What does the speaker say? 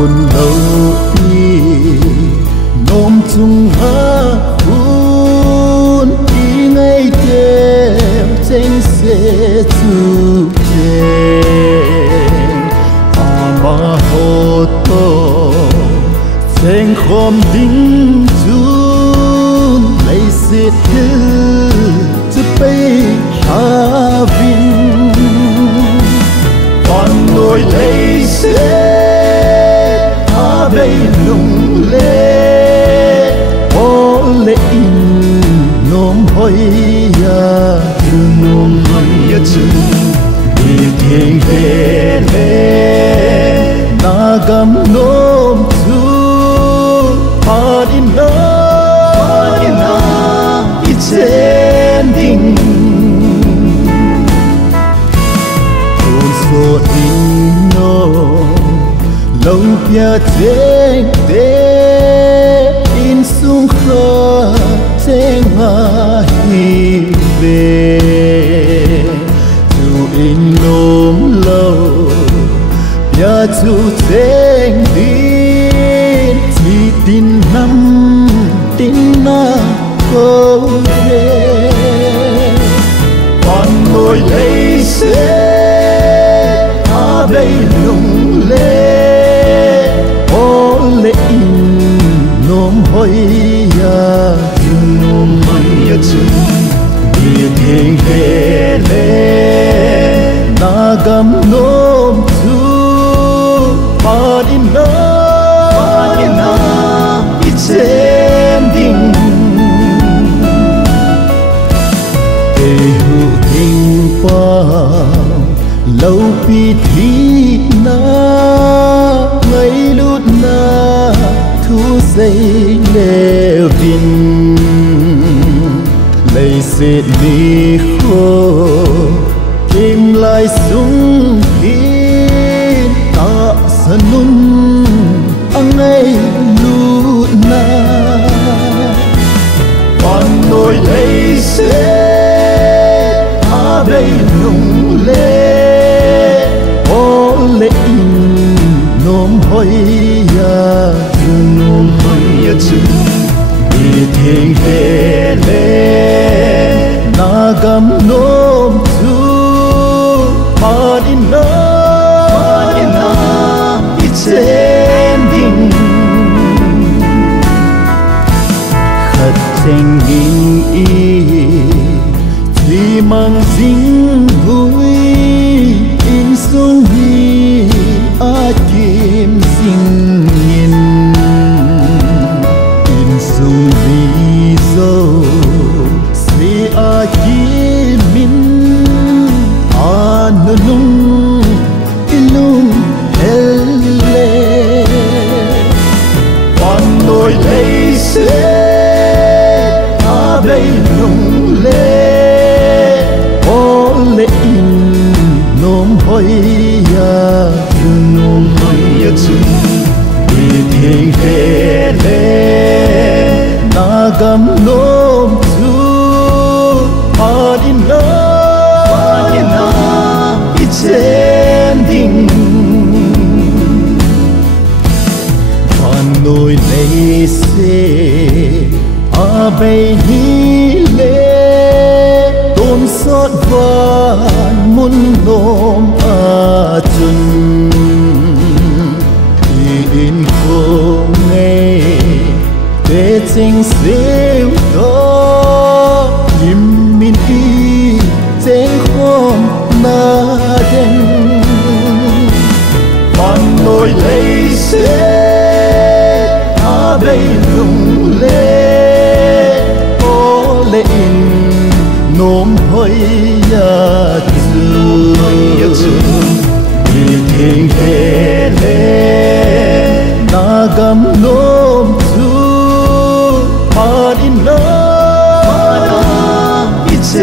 buồn lâu đi nôm chung há buồn đi ngay theo tranh sẽ chu chèn mà hồ tô tranh khom đinh chun lấy sẽ thứจะไปหาวินก่อนโดยเลยเสหาใบลุงเล่โอเล่อินนมหอยยาคือนมหอยยาจึงมีเพียงเล่เล่นากำนมทุพาดินนาอิเจending Tuôn số ino Lâu bia tên tế In sung khơ Tên mà hi về Tu in nôm lâu Bia tu tên đi Thì tin năm Tin na cô về ngồi lấy xe ta đây lung lê ô lệ nôm hoi ya nôm hoi ya chung địa thiên lê lê na gam nôm tu pa đi na it's ending lâu pi thi na ngày lút na thu say lê vin lấy sệt đi khô kim lại sung pin ta sanun ang ngày lút na còn nỗi lấy sét ta đây lung lê lệ nôm hoi ya nôm hoi ya chung đi thiên lệ lệ na gam nôm tu pa đi na it's ending khát tranh nghìn y thì mang dính vui in sung hi a kim sinh nhìn in sung vi dâu si a kim min a nu nung ilung helle còn nỗi lấy sẽ a đây lung lê ô lệ nôm hoi ya nôm hoi ya chung đi thiên lê lê na gam nôm tu pa đi na it's ending nỗi lấy xe a bay hi lê tôn xót van muốn nôm a chân in cô nghe để tranh xéo đó im min y tranh không na đen còn nỗi lấy xe a bay lung lê ô lệ nôm hoi ya chung đi thiên lê lê na gam nôm tu pa đi na it's